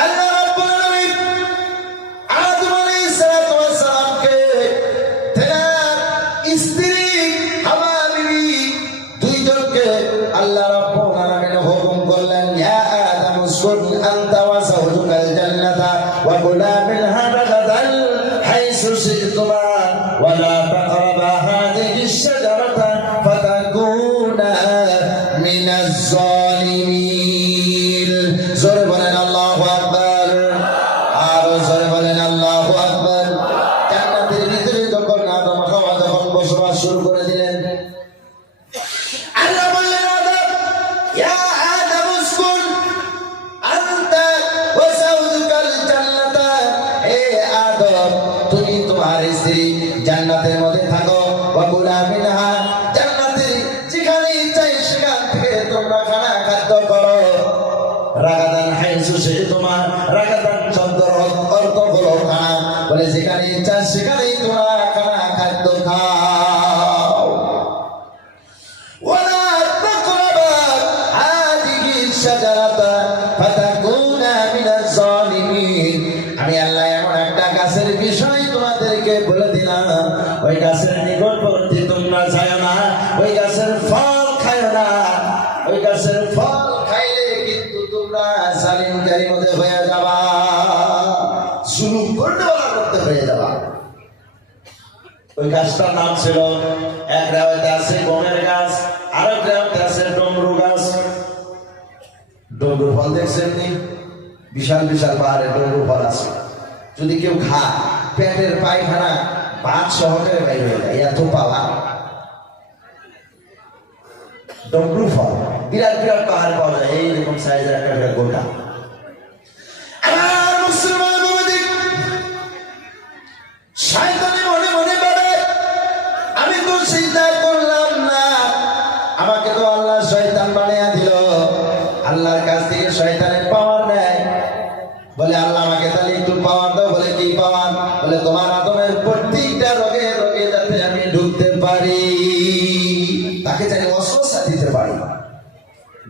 আল্লাহ রাব্বুল আলামিন আদম আলাইহিস সালাতু ওয়াস সালামকে তেনার স্ত্রী হাওয়া বিবি দুইজনকে আল্লাহ রাব্বুল আলামিন হুকুম করলেন, ইয়া আদম উসকুন আনতা ওয়া যাওজুকাল জান্নাতা ওয়া কুলা মিনহা রাগাদান হাইসু শি'তুমা ওয়া লা তাকরাবা হাযিহি আশ-শাজারাতা ফাতাকুনা الظالمين জোরে বলেন আল্লাহু আকবার আর জোরে বলেন আল্লাহু আকবার জান্নাতের ভিতরে যখন আদম হাওয়া যখন বসবাস শুরু করে দিলেন আল্লাহ বললেন আদম ইয়া আদম উসকুন আনতা ওয়া যাওজুকাল জান্নাতা হে আদম তুমি তোমার স্ত্রী জান্নাতের মধ্যে থাকো ওয়া কুলা মিনহা জান্নাতের যেখানে চাই সেখান থেকে তোমরা খাদ্য করো রাগাদান হাইসু সে তোমার রাগাদান শব্দের অর্থ হলো খানা বলে যেখানে ইচ্ছা সেখানেই তোমরা খাদ্য খাও ওয়ালা তাকরাবা হাদিহি শাজারাতা ফাতাকুনা মিনাজ জালিমিন আমি আল্লাহ এমন একটা গাছের বিষয় তোমাদেরকে বলে দিলাম ওই গাছের নিকটবর্তী তোমরা যাও না ওই গাছের ফল খাও না ওই গাছের ফল খাইলে কিন্তু তোমরা জালিমকারীর মধ্যে হয়ে যাবা জুলুম করতে হয়ে যাবা ওই গাছটার নাম ছিল এক রাওয়াতে আছে গমের গাছ আর এক রাওয়াতে আছে ডমরু গাছ ডমরু ফল দেখছেন নি বিশাল বিশাল পাহাড়ে ডমরু ফল আছে যদি কেউ খায় পেটের পায়খানা 5 শহরের বাইরে হয়ে যায় এত পাওয়া ডমরু ফল বিরাট বিরাট পাহাড় পাওয়া যায় এইরকম সাইজের একটা গোটা আর মুসলমান শয়তানি মনে মনে বলে আমি তো চিন্তা করলাম না আমাকে তো আল্লাহ শয়তান বানিয়ে দিল আল্লাহর কাছ থেকে শয়তানের পাওয়ার নেয় বলে আল্লাহ আমাকে তাহলে একটু পাওয়ার দাও বলে কি পাওয়ার বলে তোমার আদমের প্রত্যেকটা রোগে রোগে যাতে আমি ঢুকতে পারি তাকে জানি অস্বস্তি দিতে পারি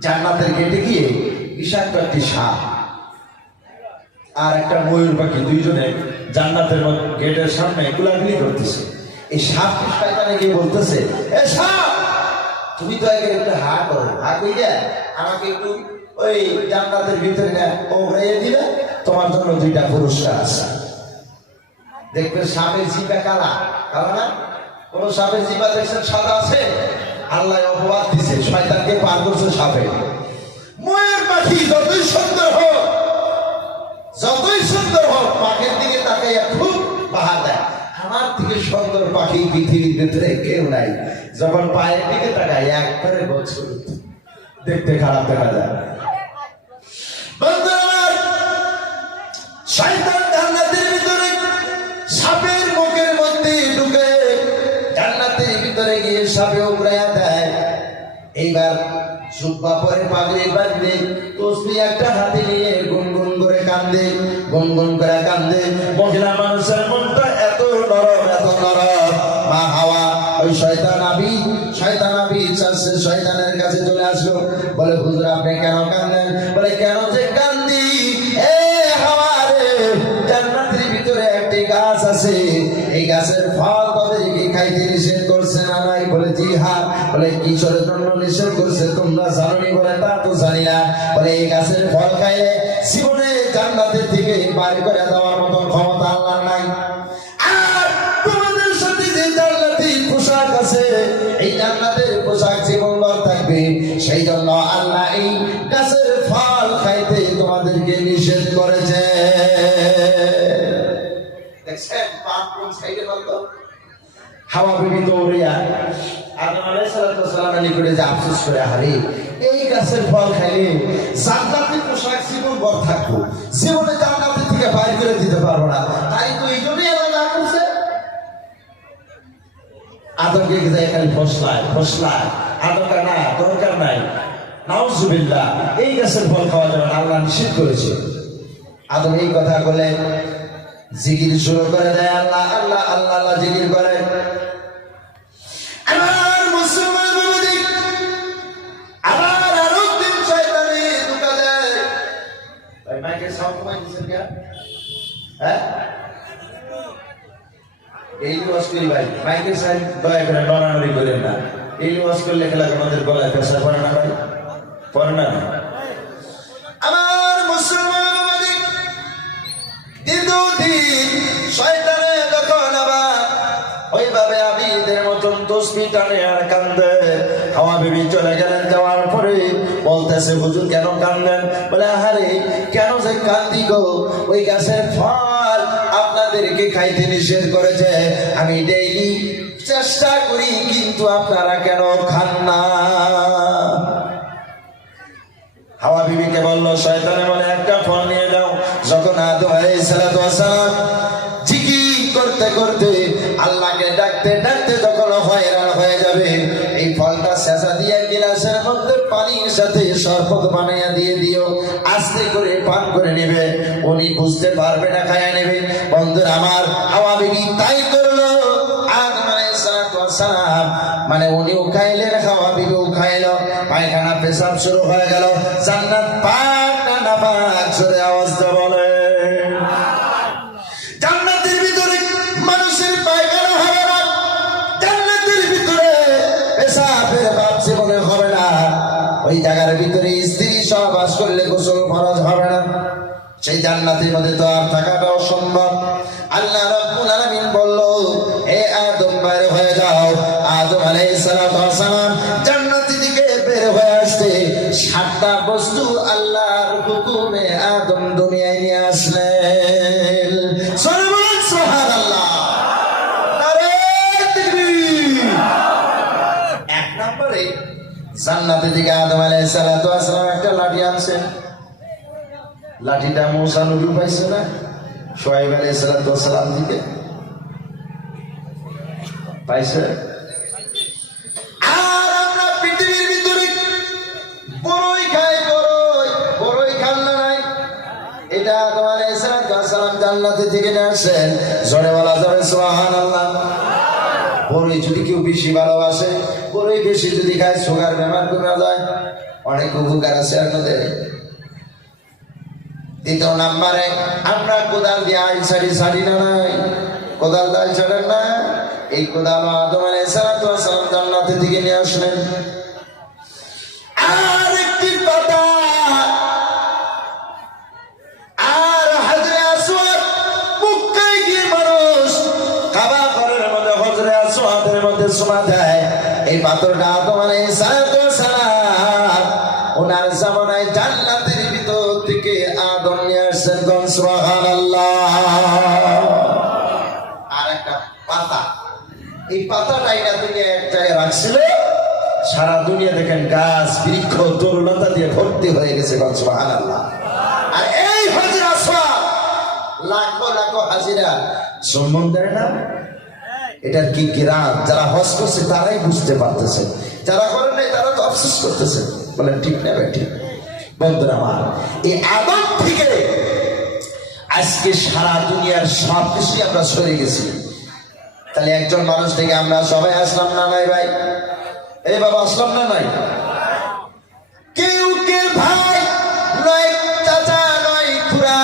জান্নাতের গেটে গিয়ে বিষাক্ত একটি সাপ আর একটা ময়ূর পাখি দুইজনে জান্নাতের গেটের সামনে গুলাগুলি করতেছে এই সাপটি শয়তানে গিয়ে বলতেছে এ সাপ তুমি তো আগে একটু হা করো হা কইয়া আমাকে একটু ওই জান্নাতের ভিতরে ও হয়ে দিলে তোমার জন্য 2টা পুরস্কার আছে দেখবে সাপের জিভা কালা কালা না কোন সাপের জিভা দেখছেন সাদা আছে আল্লাহ অপবাদ দিছে শয়তানকে পার করছে সাপে ময়ূর পাখি যতই সুন্দর হোক পাখির দিকে তাকাইয়া খুব বাহা দেয় আমার থেকে সুন্দর পাখি পৃথিবীর ভিতরে কেউ নাই যখন পায়ের দিকে তাকায় একবারে বছর দেখতে খারাপ দেখা যায় শয়তান জান্নাতের ভিতরে সাপের মুখের মধ্যে ঢুকে জান্নাতের ভিতরে গিয়ে সাপে উড়াইয়া দেয় এইবার জুব্বা পরে পাগড়ি বাঁধবে তসবিহ একটা হাতে নিয়ে গুনগুন করে কান্দে মহিলা মানুষের মনটা এত নরম মা হাওয়া ওই শয়তান আবি শয়তানের কাছে চলে আসলো বলে হুজুর আপনি কেন কান্দেন বলে কেন যে কান্দি এ হাওয়া রে জান্নাতের ভিতরে একটি গাছ আছে এই গাছের ফল তাদেরকে খাইতে নিষেধ করছে না নাই বলে জি হ্যাঁ বলে কিশোরের জন্য নিষেধ করছে তোমরা জানোনি বলে তা তো জানি না বলে এই গাছের ফল খাইলে জীবনে জান্নাতের থেকে বাইরে করে দেওয়ার মতো ক্ষমতা আল্লাহর নাই আর তোমাদের সাথে যে জান্নাতের পোশাক আছে এই জান্নাতের পোশাক জীবনভর থাকবে সেই জন্য আল্লাহ এই গাছের ফল খাইতে তোমাদেরকে নিষেধ করেছে দেখছেন পাপ কোন সাইডে বলতো হাওয়া বিবি দৌড়িয়া আদম আলাইহিস সালামের নিকটে যে আফসোস করে হারে এই গাছের ফল খাইলে জান্নাতের পোশাক জীবনভর থাকবো জীবনে জান্নাতের থেকে বাইর করে দিতে পারবো না তাই তো এই জন্যই আল্লাহ না করছে আদমকে যায় খালি ফসলায় আদমটা না দরকার নাই নাউজুবিল্লাহ এই গাছের ফল খাওয়া যাবে না আল্লাহ নিষেধ করেছে আদম এই কথা বলে জিকির শুরু করে দেয় আল্লাহ আল্লাহ আল্লাহ আল্লাহ জিকির করে আমার মুসলমান বাবাজি আবার আরো দিন শয়তানি ধোঁকা দেয় ভাই মাইকের সাউন্ড কমাই দিছেন কেন হ্যাঁ এই ওয়াজ করি ভাই মাইকের সাইড দয়া করে নড়ানড়ি করেন না এই ওয়াজ করলে খেলা আমাদের গলায় প্রেসার পড়ে না ভাই পড়ে না আমার মুসলমান বাবাজি দীর্ঘদিন শয়তানে যখন আবার ওইভাবে আবিদের মতন তসবিহ টানে আর কান্দে হাওয়া বিবি চলে গেলেন, যাওয়ার পরে বলতেছে হুজুর কেন কান্দেন? বলে আহারে কেন যে কান্দি গো, ওই গাছের ফল আপনাদেরকে খাইতে নিষেধ করেছে, আমি ডেইলি চেষ্টা করি কিন্তু আপনারা কেন খান না? হাওয়া বিবিকে বলল, শয়তানে বলে একটা ফল নিয়ে যাও। যখন আদম আলাইহিস সালাতু ওয়াস সালাম জিকির করতে করতে আল্লাহকে ডাকতে ডাকতে যখন হয়রান হয়ে যাবে, এই ফলটা শেষা দিয়ে গিলাসের মধ্যে পানির সাথে শরবত বানাইয়া দিয়ে দিও, আস্তে করে পান করে নেবে, উনি বুঝতে পারবে না, খায়া নেবে। বন্ধুরা আমার, হাওয়া বিবি তাই করলো। আদম আলাইহিস সালাতু ওয়াস সালাম মানে উনিও খাইলেন, হাওয়া বিবিও খাইল, পায়খানা পেশাব শুরু হয়ে গেল। জান্নাত পাক না নাপাক জোরে আওয়াজটা বলে। জান্নাতের ভিতরে মানুষের পায়খানা হবে না, জান্নাতের ভিতরে পেশাবের বাপ জীবনে হবে না, ওই জায়গার ভিতরে স্ত্রী সহবাস করলে গোসল ফরজ হবে না, সেই জান্নাতের মধ্যে তো আর থাকাটা অসম্ভব। আল্লাহ রাব্বুল আলামিন বলল, হে আদম বের হয়ে যাও। আদম আলাইহিস সালাতু ওয়াস সালাম জান্নাত থেকে বের হয়ে আসতে 7টা বস্তু আল্লাহর হুকুমে আদম দুনিয়ায় নিয়ে আসলেন। সুবহানাল্লাহ, নারে তাকবীর। এক নম্বরে জান্নাত থেকে আদম আলাইহিস সালাতু ওয়াস সালাম একটা লাঠি আনছেন। লাঠিটা মূসা নবী পাইছে না, শুআয়ব আলাইহিস সালাতু ওয়াস সালাম থেকে পাইছে। আর আমরা পৃথিবীর ভিতরে বড়ই খাই, বড়ই খান না নাই, এটা আদম আলাইহিস সালাতু ওয়াস সালাম জান্নাত থেকে নিয়ে আসেন। জোরে বলা যাবে সুবহানাল্লাহ। বড়ই যদি কেউ বেশি ভালোবাসে, বড়ই বেশি যদি খায় সুগার বেমার কমে যায়, অনেক উপকার আছে আপনাদের। দ্বিতীয় নাম্বারে আমরা কোদাল দিয়ে আইল ছাড়ি না নাই, কোদাল দাল ছাড়েন না, এই কোদাল আদম আলাইহিস সালাতু ওয়াস সালাম জান্নাত থেকে নিয়ে আসলেন। আর একটি পাতা, আর হাজরে আসওয়াদ মক্কায় গিয়ে মানুষ কাবা ঘরের মধ্যে হজরে আসওয়াদের মধ্যে সুমা দেয়, এই পাথরটা আদম আলাইহিস সালাতু ওয়াস সালাম ওনার জামানায় জান্নাতের ভিতর থেকে আদম নিয়ে আসছেন। সুবহানাল্লাহ। আর একটা পাতা, এই পাতাটা এটা দুনিয়া এক জায়গায় রাখছিল, সারা দুনিয়া দেখেন গাছ বৃক্ষ তরুলতা দিয়ে ভর্তি হয়ে গেছে। সুবহানাল্লাহ। আর এই হজরে আসওয়াদ লাখো লাখো হাজিরা সম্মান দেয় না, এটার কি গ্রাম, যারা হজ করছে তারাই বুঝতে পারতেছে, যারা করেন নাই তারা তো আফসোস করতেছে। বলেন ঠিক না ভাই? ঠিক। বন্ধুরা আমার, এই আদম থেকে আজকে সারা দুনিয়ার সব কিছুই আমরা সরে গেছি। তাহলে একজন মানুষ থেকে আমরা সবাই আসলাম না নাই ভাই? এই বাবা আসলাম না নাই? কেউ কে ভাই নয়, চাচা নয়, খুড়া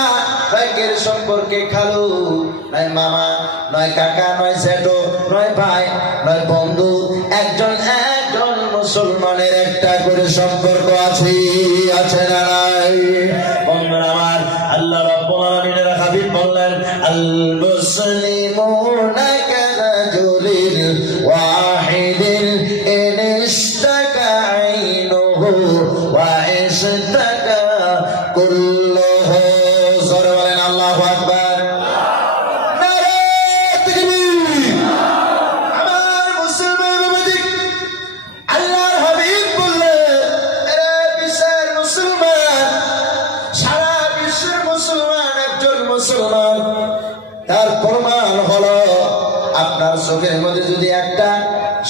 ভাইয়ের সম্পর্কে খালু নয়, মামা নয়, কাকা নয়, ছেটো নয়, ভাই নয়, বন্ধু, একজন একজন মুসলমানের একটা করে সম্পর্ক আছে, আছে না নাই? বন্ধুরা আমার, আল্লাহ রাব্বুল আলামিনের হাবিব বললেন, আল মুসলিমুনা কারাজুলিল ওয়াহিদিন ইন ইশতাকা আইনুহু ওয়া ইশতাকা কুল্লুহু। জোরে বলেন আল্লাহু আকবার। নারে তাকবীর। আমার মুসলমান উম্মতি, আল্লাহর হাবিব বললেন, এরা বিশ্বের মুসলমান, সারা বিশ্বের মুসলমান, একজন মুসলমান, তার প্রমাণ হলো আপনার চোখের মধ্যে যদি একটা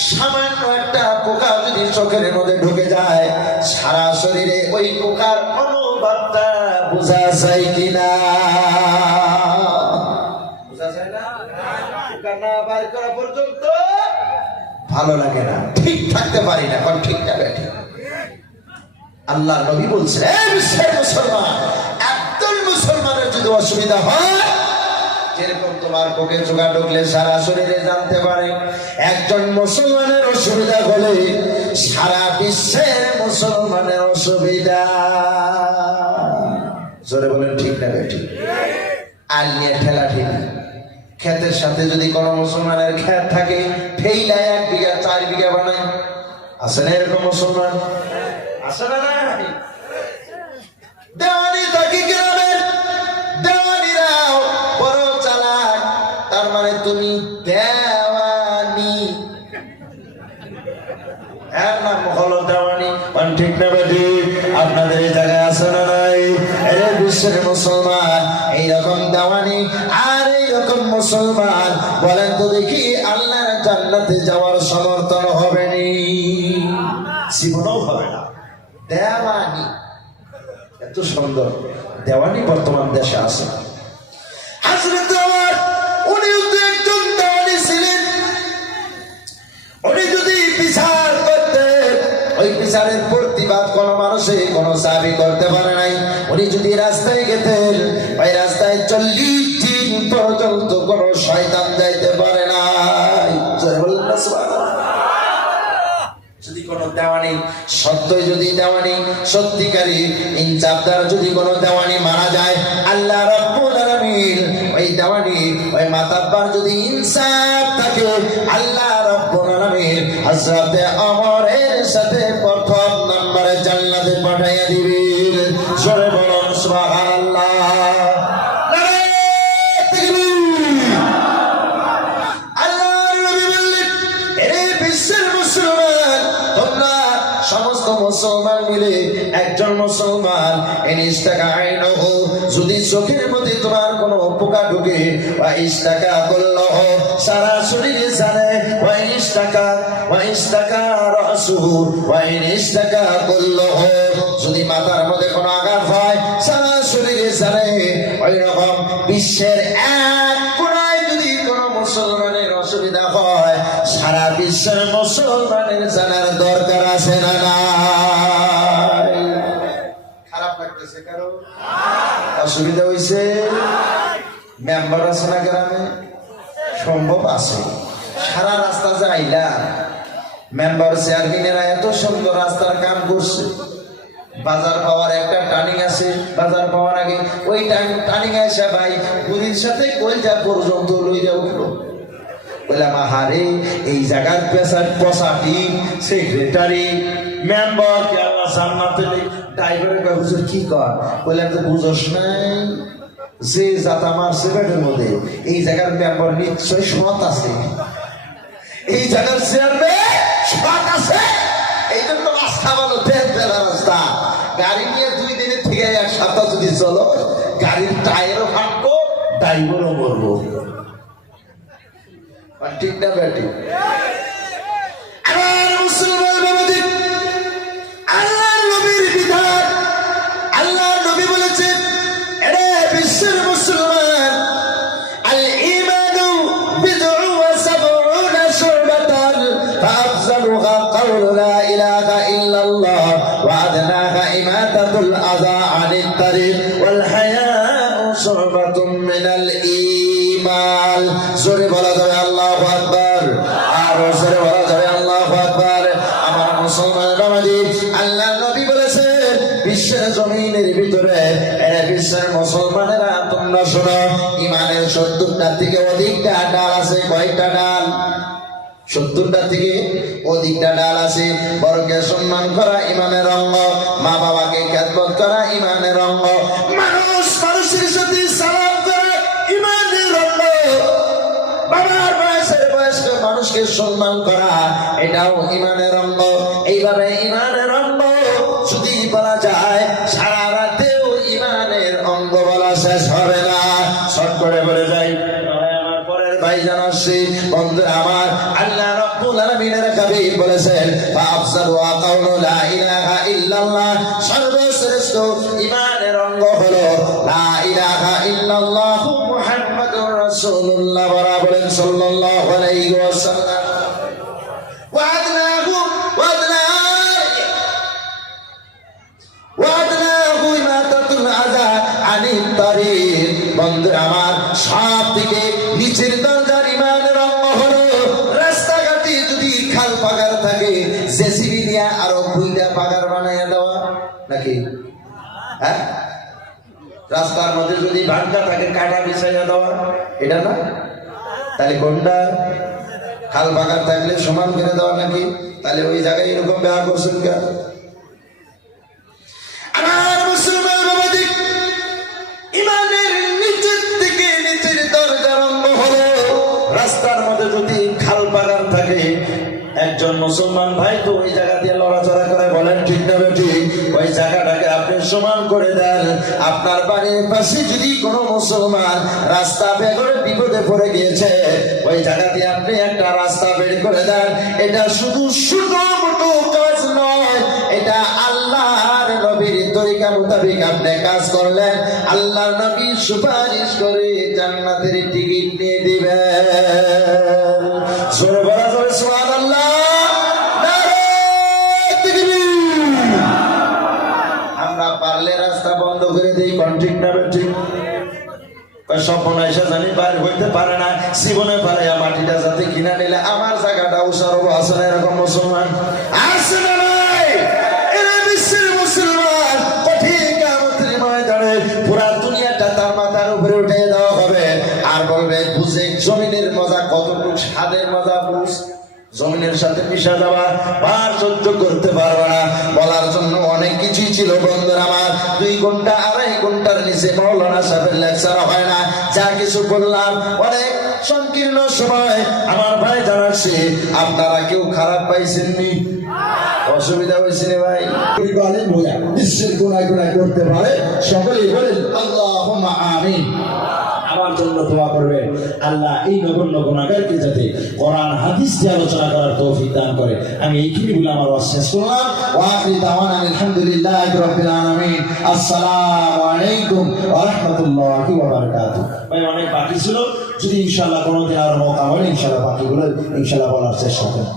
সামান্য একটা পোকা যদি চোখের মধ্যে ঢুকে যায়, সারা শরীরে ওই পোকার অনুভবটা বোঝা যায় কিনা? বোঝা যায় না? পোকা না বার করা পর্যন্ত ভালো লাগে না, ঠিক থাকতে পারি না। কোন ঠিক না বেঠিক? আল্লাহ নবী বলছেন, এই বিশ্বের মুসলমান, একদল মুসলমানের যদি অসুবিধা হয়, যেরকম তোমার বুকে চোখা ঢুকলে সারা শরীরে জানতে পারে, একজন মুসলমানের অসুবিধা হলে সারা বিশ্বের মুসলমানের অসুবিধা। জোরে বলেন ঠিক না বেঠিক? আর নিয়ে ঠেলা ঠেলি, ক্ষেতের সাথে যদি কোনো মুসলমানের ক্ষেত থাকে, ঠেইলায় 1 বিঘা 4 বিঘা বানায়, আছে না এরকম মুসলমান? আছে না নাই? দেওয়ানি থাকি গ্রামের দেওয়ানিরাও বড় চালাক। তার মানে তুমি দেওয়ানি, এর নাম হলো দেওয়ানি। ঠিক না বেটি? আপনাদের এই জায়গায় আছে না নাই? এরে বিশ্বের মুসলমান, এইরকম দেওয়ানি আর এইরকম মুসলমান বলেন তো দেখি আল্লাহর জান্নাতে যাওয়ার সমর্থন হবে নি? জীবনও হবে না। দেওয়ানি এত সুন্দর দেওয়ানি বর্তমান দেশে আছে। হযরত ওমর উনি তো একজন দেওয়ানি ছিলেন। উনি যদি বিচার করতেন, ওই বিচারের প্রতিবাদ কোন মানুষে কোন সাহাবী করতে পারে নাই। উনি যদি রাস্তায় গেতেন, ওই রাস্তায় 40 দিন পর্যন্ত কোন শয়তান যাইতে পারে নাই। যদি কোন দেওয়ানি সত্যই যদি দেওয়ানি সত্যিকারী ইনসাফদার যদি কোন দেওয়ানি মারা যায়, আল্লাহ রাব্বুল আলামিন ওই দেওয়ানি ওই মাতাব্বার যদি ইনসাফ থাকে, আল্লাহ রাব্বুল আলামিন হযরত ওমরের সাথে প্রথম নম্বরে জান্নাতে পাঠাইয়া দিবেন। জোরে বলুন সুবহানাল্লাহ। সমস্ত মুসলমান মিলে একজন মুসলমান যদি চোখের মধ্যে তোমার কোন পোকা ঢুকে টাকা করলো সারা শরীরে জানে টাকা করলো, যদি মাথার মধ্যে কোনো আঘাত হয় সারা শরীরে জানে। ওই রকম বিশ্বের এক কোনায় যদি কোনো মুসলমানের অসুবিধা হয়, সারা বিশ্বের মুসলমানের জানার দরকার আছে না নাই? খারাপ লাগতেছে কারো? অসুবিধা হয়েছে? মেম্বার আছে না গ্রামে? সম্ভব আছে। সারা রাস্তা যাইলা মেম্বার চেয়ারম্যানেরা এত সুন্দর রাস্তার কাম করছে। বাজার পাওয়ার একটা টার্নিং আছে, বাজার পাওয়ার আগে ওই টার্নিং এসে ভাই গুলির সাথে কলজা পর্যন্ত লইয়া উঠলো। বললাম আহারে, এই জায়গার পেশার পশাটি সেক্রেটারি মেম্বার কে আল্লাহ জান্নাতে নেই। ড্রাইভারের কয় হুজুর কি কর? বললাম তো বুঝোস নাই, যে জাত আমার সেক্রেটারির মধ্যে এই জায়গার মেম্বার নিশ্চয় সৎ আছে, এই জায়গার চেয়ারম্যান সৎ আছে। এই জন্য রাস্তা বলো দেড় বেলা রাস্তা। গাড়ি নিয়ে 2 দিনের থেকে 1 সপ্তাহ যদি চলো, গাড়ির টায়ারও ফাটবো, ড্রাইভারও মরবো। ঠিক না বেটি? আমার মুসলমান বাবাজি, আল্লাহ নবীর বিধান, আল্লাহ নবী বলেছেন এরে বিশ্বের মুসলমান, আল ঈমানু বিদ'উ ওয়া সাবউনা শু'বাতান ফাআফযালুহা কাওলু লা ইলাহা ইল্লাল্লাহ ওয়া আদনাহা ইমাতাতুল আযা আনিত তারিক ওয়াল হায়াউ শু'বাতুম মিনাল ঈমান। জোরে বলা যাবে আল্লাহু আকবার, আর জোরে বলা যাবে আল্লাহু আকবার। আমার মুসলমান বাবাজি, আল্লাহ নবী বলেছেন বিশ্বের জমিনের ভিতরে বিশ্বের মুসলমানেরা তোমরা শোনো, ইমানের 70টা থেকে অধিকটা ডাল আছে। কয়টা ডাল? 70টা থেকে অধিকটা ডাল আছে। বড়কে সম্মান করা ইমানের অঙ্গ, মা বাবাকে খেদমত করা ইমানের অঙ্গ, মানুষের সাথে সালাম করা ইমানের অঙ্গ, বাবার বয়সের বয়স্ক মানুষকে সম্মান করা এটাও ইমানের অঙ্গ। এইভাবে ইমানের অঙ্গ যদি বলা যায়, সারা রাতেও ইমানের অঙ্গ বলা শেষ হবে না। শর্ট করে বলে যাই, আমার পরের ভাইজান আসছে, বন্ধুরা আমার, আল্লাহ রাব্বুল আলামিনের হাবিব বলেছেন ফাআফযালু কাওলু লা ইলাহা ইল্লাল্লাহ, সর্বশ্রেষ্ঠ ইমানের অঙ্গ হলো লা ইলাহা ইল্লাল্লাহ মুহাম্মাদুর রাসূলুল্লাহ। বলা বলেন সাল্লাল্লাহু আলাইহি ওয়াসাল্লাম। আমার সব থেকে নিচের দরজার ইমানের অঙ্গ হলো রাস্তাঘাটে যদি খাল পাগার থাকে, জেসিবি দিয়ে আরো 2টা পাগার বানাইয়া দেওয়া, নাকি? হ্যাঁ, রাস্তার মধ্যে যদি ভাঙ্গা থাকে কাটা বিছাইয়া দেওয়া, এটা না? তাহলে কোনটা? খাল পাগার থাকলে সমান করে দেওয়া নাকি? তাহলে ওই জায়গায় এরকম ব্যবহার করছেন কেন? আমার মুসলমান বাবাজি, ইমানের নিচের থেকে নিচের দরজা আরম্ভ হলো। রাস্তার মধ্যে যদি খাল বাগান থাকে, একজন মুসলমান ভাই তো ওই জায়গা দিয়ে লড়াচড়া করে, বলেন ঠিক না ঠিক? ওই জায়গাটাকে আপনি সমান করে দেন। আপনার বাড়ির পাশে যদি কোনো মুসলমান রাস্তা বেগরে বিপদে পড়ে গিয়েছে, ওই জায়গা দিয়ে আপনি একটা রাস্তা বের করে দেন। এটা শুধু ছোট কাজ নয়, এটা আল্লাহর নবীর তরিকা মোতাবেক আপনি কাজ করলেন, আল্লাহর নবী সুপারিশ করে জান্নাতের টিকিট নিয়ে দিবেন। জোরে বলা যাবে সুবহানাল্লাহ। আমরা পারলে রাস্তা বন্ধ করে দিই, কোন ঠিক না ঠিক? সর্বনাশা জানি বাইর হইতে পারে না, জীবনে পারে মাটিটা যাতে কিনা নিলে আমার জায়গাটা উসারব আছে না, এরকম মুসলমান আছে না নাই? এরা বিশ্বের মুসলমান, কঠিন কিয়ামতের ময়দানে পুরা দুনিয়াটা তার মাথার উপরে উঠে দেওয়া হবে, আর বলবে বুঝে জমিনের মজা কতটুকু, স্বাদের মজা বুঝ। জমিনের সাথে মিশা যাওয়া আর সহ্য করতে পারবে না। বলার জন্য অনেক কিছুই ছিল বন্ধুর আমার, 2 ঘন্টা 2.5 ঘন্টার নিচে মাওলানা সাহেবের লেকচার হয় না। যা কিছু বললাম অনেক সংকীর্ণ সময়। আমার ভাই জানাচ্ছি, আপনারা কেউ খারাপ পাইছেননি? অসুবিধা হয়েছে রে ভাই? বিশ্বের গুনাহ করতে পারে, সকলেই বলেন আল্লাহুম্মা আমিন। আমার জন্য দোয়া করবেন, আল্লাহ এই নগণ্য গুনাহগারকে যাতে কোরআন হাদিস দিয়ে আলোচনা করার তৌফিক দান করে। আমি এইখানে বলে আমার ওয়াজ শেষ করলাম। ওয়া আখিরু দাওয়ানা আলহামদুলিল্লাহি রাব্বিল আলামিন। আসসালামু আলাইকুম ওয়া রাহমাতুল্লাহি ওয়া বারাকাতুহু। ভাই অনেক বাকি ছিল, যদি ইনশাআল্লাহ কোনোদিন আর মৌকা হয় ইনশাআল্লাহ বাকিগুলো ইনশাআল্লাহ বলার চেষ্টা করব।